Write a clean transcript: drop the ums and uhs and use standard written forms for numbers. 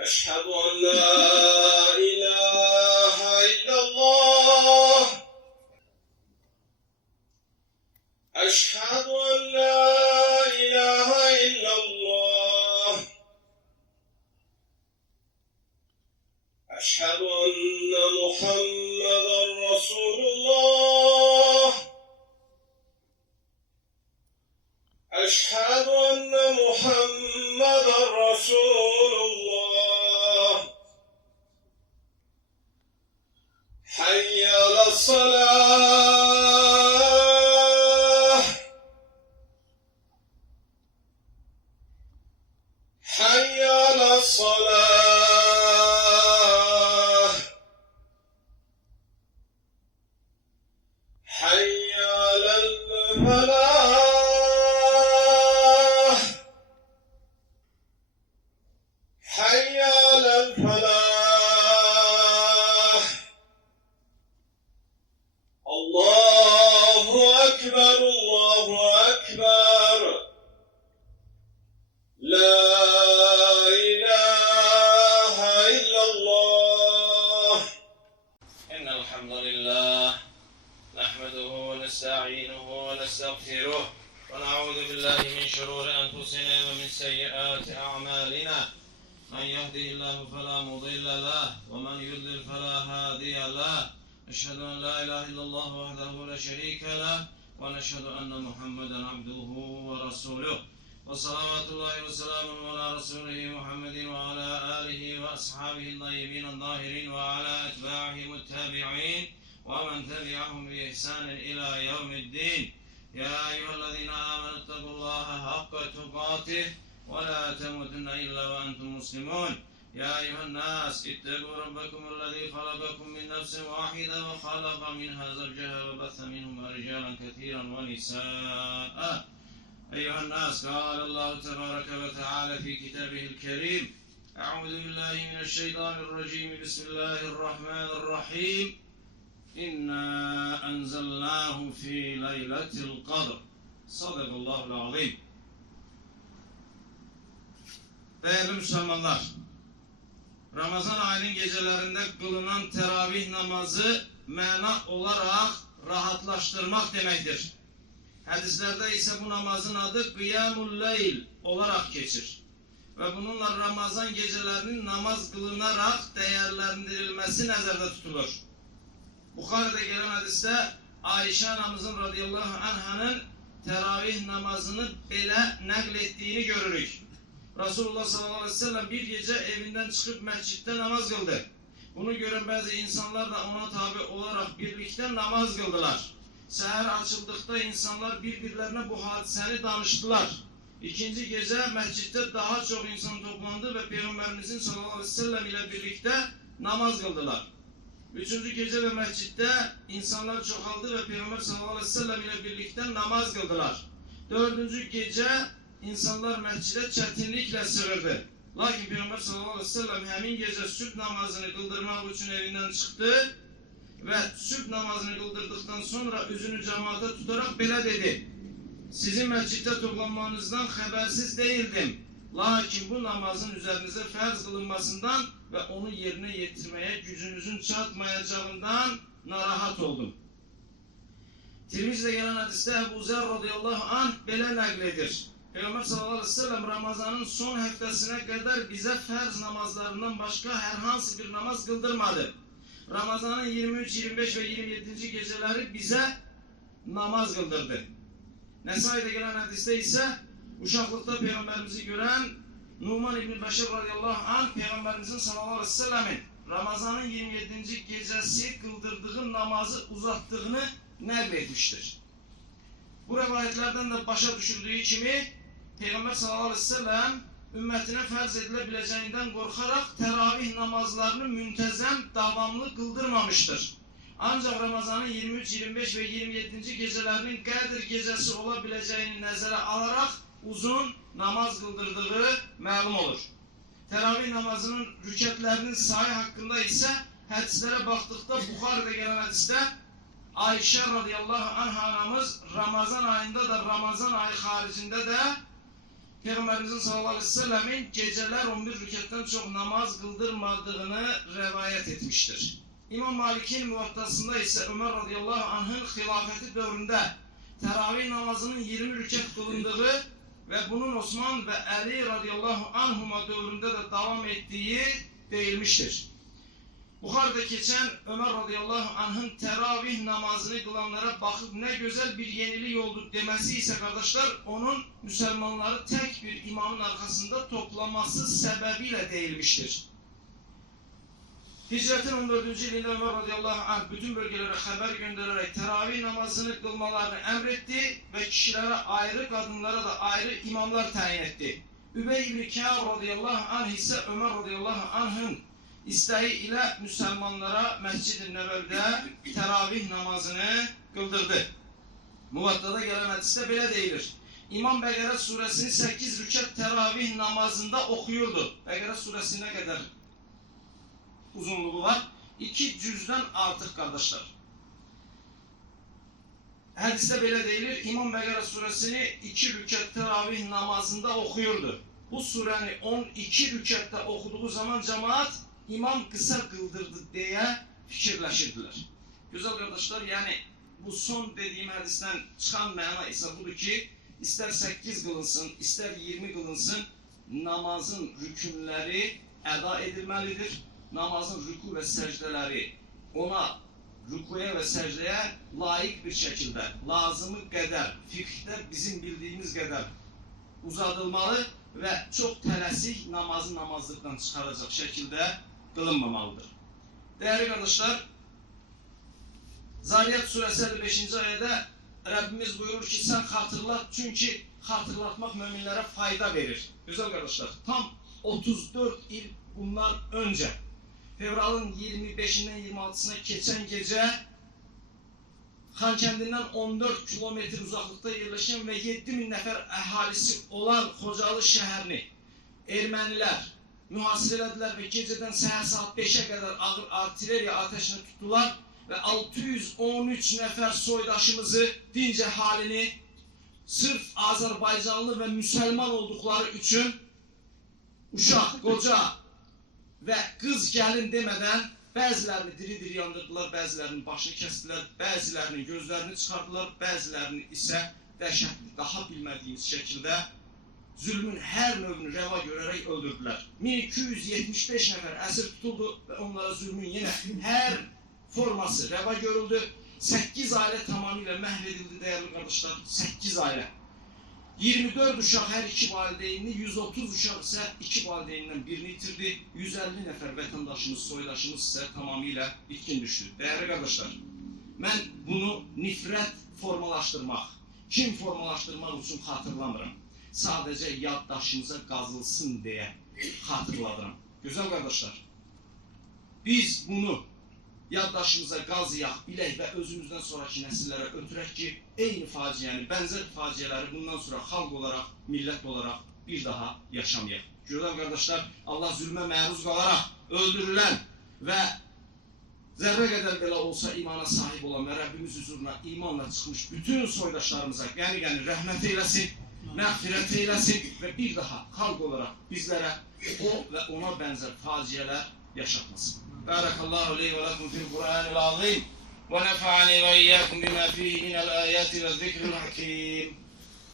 أشهد أن لا إله إلا الله أشهد أن لا إله إلا الله أشهد أن محمدا رسول الله أشهد أن محمدا رسول الله حي على الصلاة حي على الصلاة حي على الفلاح حي على الفلاح الله أكبر الله أكبر لا إله إلا الله إن الحمد لله نحمده ونستعينه ونستغفره ونعوذ بالله من شرور أنفسنا ومن سيئات أعمالنا من يهده الله فلا مضل له ومن يضلل فلا هادي له أشهد أن لا إله إلا الله وحده لا شريك له ونشهد أن محمدا عبده ورسوله وصلوات الله وسلامه على رسوله محمد وعلى آله وأصحابه الطيبين الطاهرين وعلى أتباعهم التابعين ومن تبعهم بإحسان إلى يوم الدين يا أيها الذين آمنوا اتقوا الله حق تقاته ولا تموتن إلا وأنتم مسلمون يا أيها الناس اتقوا ربكم الذي خلقكم من نفس واحدة وخلق منها زوجها وبث منهما رجالا كثيرا ونساء أيها الناس قال الله تبارك وتعالى في كتابه الكريم أعوذ بالله من الشيطان الرجيم بسم الله الرحمن الرحيم إنا أنزلناه في ليلة القدر صدق الله العظيم. Değerli Müslümanlar, Ramazan ayının gecelerinde kılınan teravih namazı mana olarak rahatlaştırmak demektir. Hadislerde ise bu namazın adı Kıyamul Leyl olarak geçir. Ve bununla Ramazan gecelerinin namaz kılınarak değerlendirilmesi nazarda tutulur. Bukhari'de gelen hadiste Ayşe anamızın radıyallahu anh'ın teravih namazını böyle naklettiğini görürük. Resulullah sallallahu aleyhi ve sellem bir gece evinden çıkıp mescitte namaz kıldı. Bunu gören bazı insanlar da ona tabi olarak birlikte namaz kıldılar. Seher açıldıkta insanlar birbirlerine bu hadiseni danıştılar. İkinci gece mescitte daha çok insan toplandı ve Peygamberimizin sallallahu aleyhi ve sellem ile birlikte namaz kıldılar. Üçüncü gece ve mescitte insanlar çoğaldı ve Peygamber sallallahu aleyhi ve sellem ile birlikte namaz kıldılar. Dördüncü gece insanlar mescide çetinlikle sığırdı. Lakin Peygamber sallallahu aleyhi ve sellem hemin gece sübh namazını kıldırmak için evinden çıktı ve sübh namazını kıldırdıktan sonra yüzünü cemaate tutarak böyle dedi: sizin mescitte toplanmanızdan habersiz değildim. Lakin bu namazın üzerinize farz kılınmasından ve onu yerine getirmeye gücünüzün çatmayacağından narahat oldum. Tirmizi'de gelen hadiste Ebu Zer radıyallahu anh böyle nakledir. Peygamber sallallahu aleyhi ve sellem Ramazan'ın son haftasına kadar bize farz namazlarından başka herhangi bir namaz kıldırmadı. Ramazan'ın 23, 25 ve 27. geceleri bize namaz kıldırdı. Nesai'de gelen hadiste ise uşaklıkta Peygamberimizi gören Numan İbn Beşir radıyallahu anh Peygamberimizin sallallahu aleyhi ve sellemin Ramazan'ın 27. gecesi kıldırdığı namazı uzattığını nakletmiştir. Bu rivayetlerden de başa düşüldüğü kimi Peygamber sallallahu aleyhi ve sellem ümmetine farz edilebileceğinden korkarak teravih namazlarını müntezem, devamlı kıldırmamıştır. Ancak Ramazan'ın 23, 25 ve 27. gecelerinin Kadir gecesi olabileceğini nazara alarak uzun namaz kıldırdığı malum olur. Teravih namazının rüketlerinin sayı hakkında ise hadislere baktıkta Bukhari'de gelen hadiste Ayşe radıyallahu anh anamız Ramazan ayında da Ramazan ayı haricinde de Peygamberimizin sallallahu aleyhi ve sellemin geceler 11 rükâtten çok namaz kıldırmadığını rivayet etmiştir. İmam Malik'in muvattasında ise Ömer radıyallahu anh'ın hilafeti dövründe teravih namazının 20 rükât kılındığı ve bunun Osman ve Ali radıyallahu anhuma dövründe de devam ettiği değilmiştir. Buhar'da geçen Ömer radıyallahu anh'ın teravih namazını kılanlara bakıp ne güzel bir yenilik oldu demesi ise kardeşler, onun Müslümanları tek bir imamın arkasında toplaması sebebiyle değilmiştir. Hicretin 14. yılında Ömer radıyallahu anh bütün bölgelere haber göndererek teravih namazını kılmalarını emretti ve kişilere ayrı, kadınlara da ayrı imamlar tayin etti. Übey ibn Kâb radıyallahu anh ise Ömer radıyallahu anh'ın isteği ile Müslümanlara Mescid-i Nebevi'de teravih namazını kıldırdı. Muvattada gelen hadiste böyle değildir. İmam Bekara suresini 8 rükût teravih namazında okuyordu. Bekara suresi ne kadar uzunluğu var? 2 cüzden artık kardeşler. Hadiste böyle değildir. İmam Bekara suresini 2 rükût teravih namazında okuyordu. Bu surenin 12 rükûtte okuduğu zaman cemaat İmam kısa kıldırdı diye fikirleşirdiler. Güzel kardeşler, yani bu son dediğim hadisten çıkan mana ise budur ki ister 8 kılınsın, ister 20 kılınsın, namazın rükünleri eda edilmelidir. Namazın rükû ve secdeleri ona rükuya ve secdeye layık bir şekilde, lazımı kadar, fikirde bizim bildiğimiz kadar uzatılmalı ve çok telesih namazı namazlıktan çıkaracak şekilde kılınmamalıdır. Değerli kardeşler, Zariyat suresi 55. ayette Rabbimiz buyurur ki sen hatırlat, çünkü hatırlatmak müminlere fayda verir. Güzel kardeşler, tam 34 yıl bunlar önce fevralın 25'inden 26'sına geçen gece Xankəndindən 14 kilometre uzaklıkta yerleşen ve 7000 nefer ahalisi olan Xocalı şehrini Ermeniler mühasir ettiler ve geceden saat 5'e kadar ağır artilleriya ateşine tuttular ve 613 nefer soydaşımızı, dinc halini sırf Azerbaycanlı ve Müslüman oldukları için uşaq, koca ve kız gelin demeden bəzilərini diri-diri yandırdılar, bəzilərinin başını kestiler, bəzilərinin gözlerini çıkardılar, bəzilərini ise dəhşətli, daha bilmediğimiz şekilde zulmün her növünü reva görerek öldürdüler. 1275 nefer esir tutuldu ve onlara zulmün yine her forması reva görüldü. 8 aile tamamıyla mahvedildi değerli kardeşler. 8 aile. 24 uşaq her iki valideynini, 130 uşaq ise iki valideyninden birini yitirdi. 150 nefer vatandaşımız, soydaşımız ise tamamıyla itkin düştü. Değerli kardeşler, ben bunu nifret formalaştırmak, kim formalaştırmak için hatırlamıyorum. Sadece yaddaşımıza qazılsın diye hatırladım. Güzel kardeşler, biz bunu yaddaşımıza qazıyaq, bilək və özümüzdən sonraki nəsillərə ötürək ki, eyni faciəni, bənzər faciələri bundan sonra xalq olaraq, millət olaraq bir daha yaşamayaq. Güzel kardeşler, Allah zulmə məruz qalaraq öldürülən və zərrə qədər belə olsa imana sahib olan və Rəbbimiz huzuruna imanla çıxmış bütün soydaşlarımıza qəni-qəni rəhmət eyləsin, məğfirət eyləsin və bir daha xalq olaraq bizlərə o və ona bənzər faciələr yaşatmasın. Barakallahu leyhi ve lekum fil Kur'anil azim ve nefa'ani ve iyyakum bima fihi minel ayati ve zikril hakim.